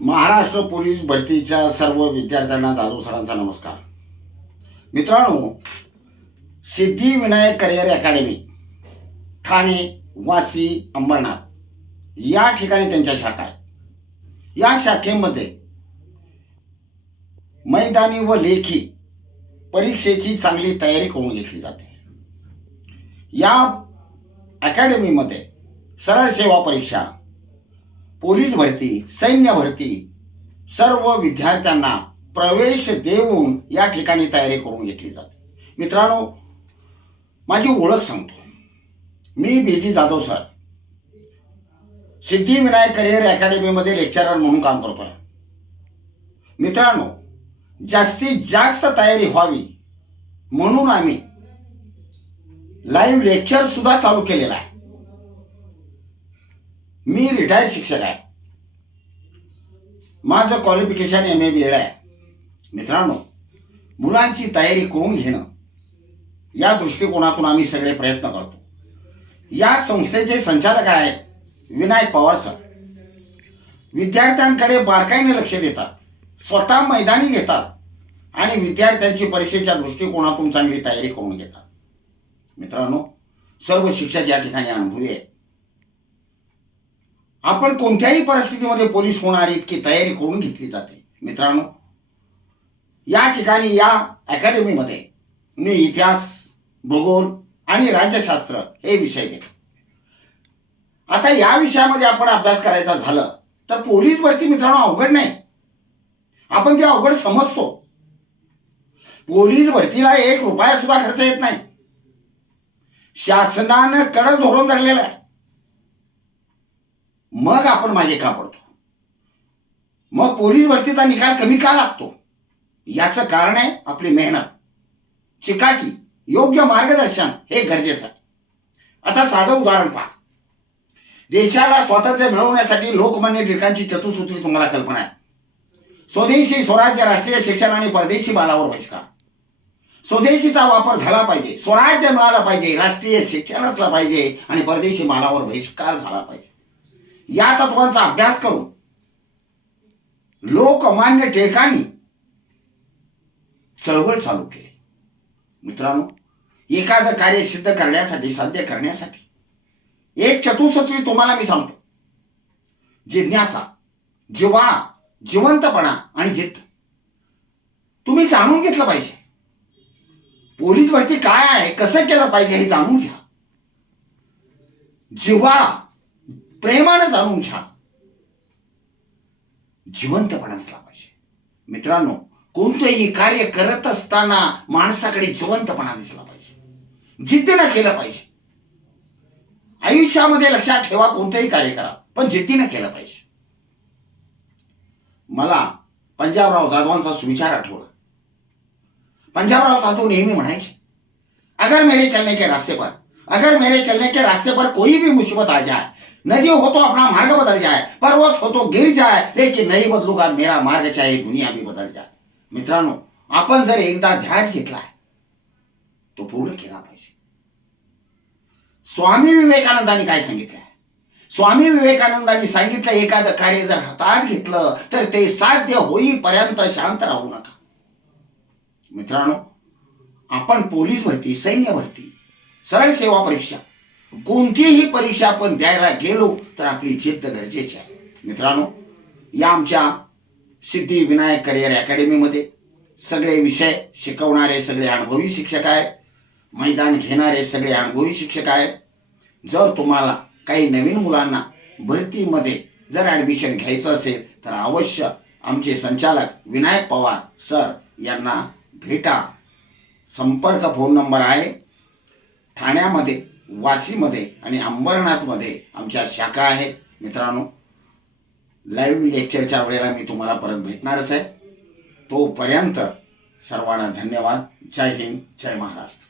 Maharashtra police भरतीच्या सर्व विद्यार्थ्यांना जाधव सरांचा नमस्कार. मित्रांनो, सिद्धिविनायक करिअर अकॅडमी ठाणे, वाशी, अंबरनाथ या ठिकाणी त्यांच्या शाखा आहेत. या शाखेमध्ये मैदानी व लेखी परीक्षेची चांगली तयारी करून घेतली जाते. या अकॅडमीमध्ये सरळ सेवा परीक्षा, पोलीस भरती, सैन्य भरती सर्व विद्यार्थ्यांना प्रवेश देऊन या ठिकाणी तयारी करून घेतली जाते. मित्रांनो, माझी ओळख सांगतो. मी B G Jadhav sir, Siddhivinayak career अकॅडमीमध्ये लेक्चरर म्हणून काम करतोय. मित्रांनो, जास्तीत जास्त तयारी व्हावी म्हणून आम्ही लाईव्ह लेक्चर सुद्धा चालू केलेला आहे. मी रिटायर्ड शिक्षक आहे. माझं क्वालिफिकेशन MA BEd आहे. मित्रांनो, मुलांची तयारी करून घेणं या दृष्टिकोनातून आम्ही सगळे प्रयत्न करतो. या संस्थेचे संचालक आहेत विनायक पवार सर. विद्यार्थ्यांकडे बारकाईने लक्ष देतात, स्वतः मैदानी घेतात आणि विद्यार्थ्यांची परीक्षेच्या दृष्टिकोनातून चांगली तयारी करून घेतात. मित्रांनो, सर्व शिक्षक या ठिकाणी अनुभवी आहेत. आपण कोणत्याही परिस्थितीमध्ये पोलीस होणार इतकी तयारी करून घेतली जाते. मित्रांनो, या ठिकाणी या अकॅडमीमध्ये मी इतिहास, भूगोल आणि राज्यशास्त्र हे विषय घेतो. आता या विषयामध्ये आपण अभ्यास करायचा झालं तर पोलीस भरती मित्रांनो अवघड नाही. आपण ते अवघड समजतो. पोलीस भरतीला 1 रुपया सुद्धा खर्च येत नाही. शासनानं कडक धोरण धरलेलं आहे. मग आपण मागे का पडतो? मग पोलीस भरतीचा निकाल कमी का लागतो? याचं कारण आहे आपली मेहनत, चिकाटी, योग्य मार्गदर्शन हे गरजेचं आहे. आता साधं उदाहरण पहा. देशाला स्वातंत्र्य मिळवण्यासाठी लोकमान्य टिळकांची चतुसूत्री तुम्हाला कल्पना आहे. स्वदेशी स्वराज्य, राष्ट्रीय शिक्षण आणि परदेशी मालावर बहिष्कार. स्वदेशीचा वापर झाला पाहिजे, स्वराज्य मिळालं पाहिजे, राष्ट्रीय शिक्षण असलं पाहिजे आणि परदेशी मालावर बहिष्कार झाला पाहिजे. या तत्वांचा अभ्यास करून लोकमान्य टिळकांनी चळवळ चालू केली. मित्रांनो, एखादं कार्य सिद्ध करण्यासाठी, साध्य करण्यासाठी एक चतुसूत्री तुम्हाला मी सांगतो. जिज्ञासा, जिव्हाळा, जिवंतपणा आणि जिद्द तुम्ही जाणून घेतलं पाहिजे. पोलीस भरती काय आहे, कसं केलं पाहिजे हे जाणून घ्या. जिव्हाळा, प्रेमानं जाणून घ्या. जिवंतपणा असला पाहिजे. मित्रांनो, कोणतंही कार्य करत असताना माणसाकडे जिवंतपणा दिसला पाहिजे. जिद्दीनं केलं पाहिजे. आयुष्यामध्ये लक्षात ठेवा, कोणतंही कार्य करा पण जिद्दीनं केलं पाहिजे. मला पंजाबराव जाधवांचा सुविचार आठवला. पंजाबराव जाधव नेहमी म्हणायचे, अगर मेरे चलने के रास्ते पर कोई भी मुसीबत आ जाए, नदी हो तो अपना मार्ग बदल जाए, पर्वत हो तो गिर जाए, लेकिन नहीं बदलूंगा मेरा मार्ग, चाहे दुनिया भी बदल जाए. मित्रांनो, आपण जर एकदा ध्यास घेतलाय तो पूर्ण केला पाहिजे. स्वामी विवेकानंदांनी काय सांगितलं? स्वामी विवेकानंदांनी सांगितलं, एखादं कार्य जर हातात घेतलं तर ते साध्य होईपर्यंत शांत राहू नका. मित्रांनो, आपण पोलीस भरती, सैन्य भरती, सरळ सेवा परीक्षा, कोणतीही परीक्षा आपण द्यायला गेलो तर आपली जिद्द गरजेची आहे. मित्रांनो, या आमच्या सिद्धिविनायक करिअर अकॅडमीमध्ये सगळे विषय शिकवणारे सगळे अनुभवी शिक्षक आहेत. मैदान घेणारे सगळे अनुभवी शिक्षक आहेत. जर तुम्हाला काही नवीन मुलांना भरतीमध्ये जर ॲडमिशन घ्यायचं असेल तर अवश्य आमचे संचालक विनायक पवार सर यांना भेटा. संपर्क फोन नंबर आहे. ठाण्यामध्ये, वाशीमध्ये आणि अंबरनाथमध्ये आमच्या शाखा आहेत. मित्रांनो, लाईव्ह लेक्चरच्या वेळेला मी तुम्हाला परत भेटणारच आहे. तोपर्यंत सर्वांना धन्यवाद. जय हिंद, जय महाराष्ट्र.